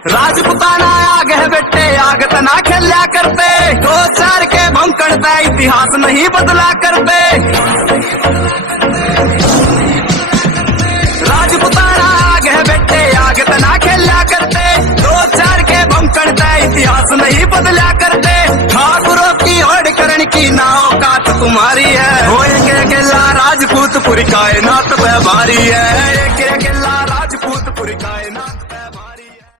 राजपुताना आगे बेटे आग तना खेल्या करते, 2-4 के भौंकड़ता इतिहास नहीं बदला करते। राजपुताना आगे बेटे आग तना खेल्या करते, 2-4 के भौंकड़ता इतिहास नहीं बदला करते। ठाकुरों की होड़ करण की ना औकात तुम्हारी है, होएंगे अकेला राजपूत पूरी कायनात पे भारी है। एक